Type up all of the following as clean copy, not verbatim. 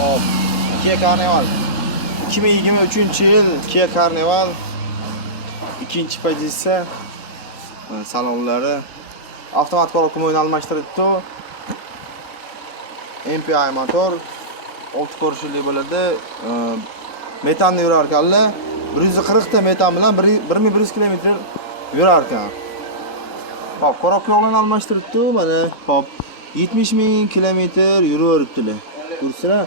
Hop. Kia Carnival. 2023-yil Kia Carnival ikkinchi pozitsiya. Salonlari avtomat korobka mo'yini almashtirildi. MPI motor 6 ko'rishli bo'ladi. Metanni yurar ekanlar. 140 ta metan bilan 1100 km yurar ekan. Hop, korobka yog'ini almashtirildi. Mana hop 70 ming kilometr yuraveribdilar. Ko'rsizlar,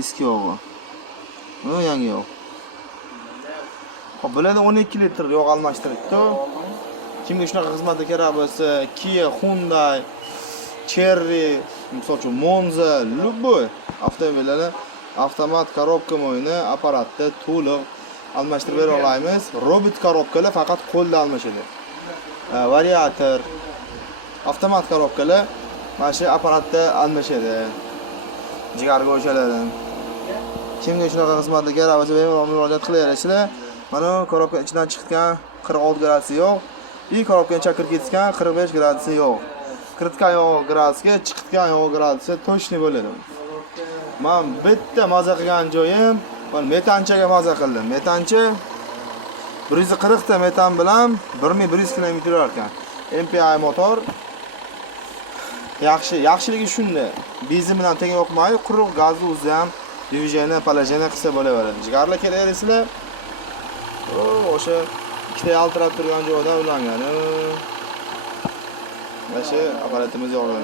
eski yog'i. Mana yangi yog'. Hop, bularda 12 litr yog' almashtirildi. Kimga shunaqa xizmatga kerak bo'lsa, Kia, Hyundai, Cherry, misol uchun Monza, любой avtomobillarni avtomat korobka mo'yini apparatda to'liq almashtirib bera olamiz. Robot korobkalar faqat qo'lda almashadi. Variator, avtomat korobkalar mana shu apparatda almashadi. Jigarga o'shaladi. Kimga shunaqa xizmatga kerak bo'lsa, bemalol murojaat qilaverasizlar. Mana korobka ichidan chiqqan 46 gradus yo'q. Korobkaning ichiga kirib ketgan 45 gradus yo'q. Kiritgan yog' gradusga, chiqitgan yog' gradusi точно bo'ladi. Men bitta maza qilgan joyim, men metanchaga maza qildim. Metancha 140 ta metan bilan 1100 km yurar ekan. MPI motor. Yaxshiligi shunda. Benzin bilan teng yoqmaydi, quruq gazni o'zi ham divizionni, palajani qilsa bo'laveradi. Jigarlar kelayapsizlar. O'sha ikkita yaltirab turgan joyda ulangan. Mana shu apparatimiz yordam